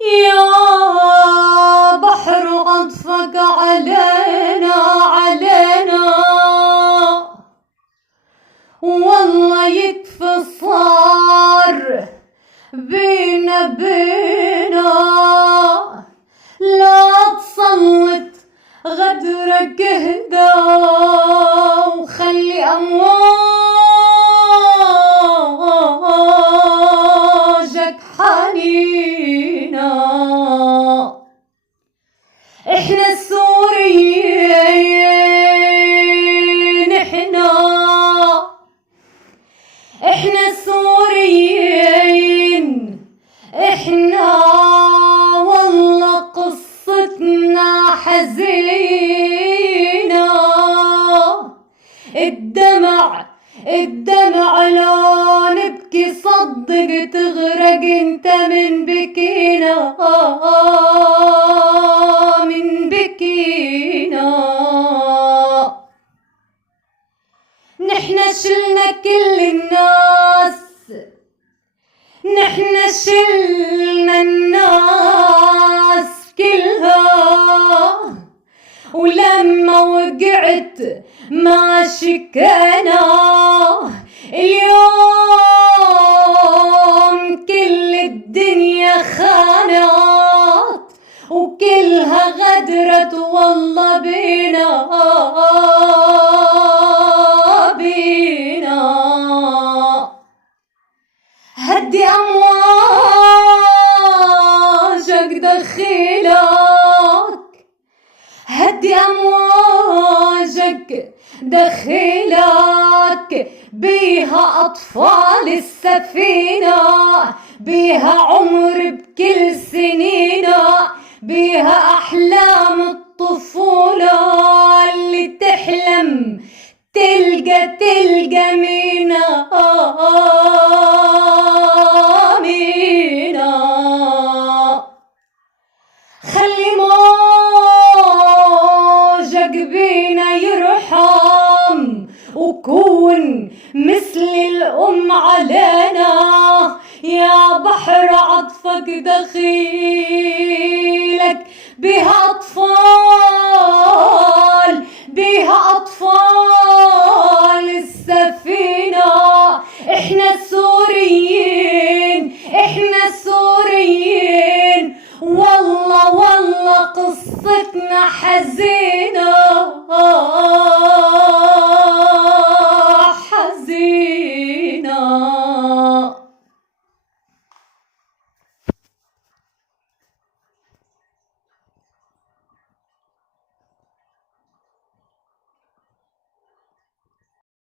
يا بحر عطفك علينا علينا، والله يكفي صار بينا بينا، لا تسلط غدرك اهدى وخلي أمواجك حنينة. احنا السوريين احنا السوريين احنا، والله قصتنا حزينة. الدمع لو نبكي صدق تغرق انت من بكينا من بكينا. نحنا شلنا كل الناس، نحنا شلنا الناس كلها، ولما وقعت ما شكينا. اليوم كل الدنيا خانت وكلها غدرت والله بينا هدي أمواجك دخيلك، هدي أمواجك دخيلك، بيها أطفال السفينة، بيها عمر بكل سنينة، بيها أحلام الطفولة اللي تحلم تلقى مينا مينا. خلي موجك بينا يرحم وكون مثل الأم علينا. يا بحر عطفك دخيلك بها أطفال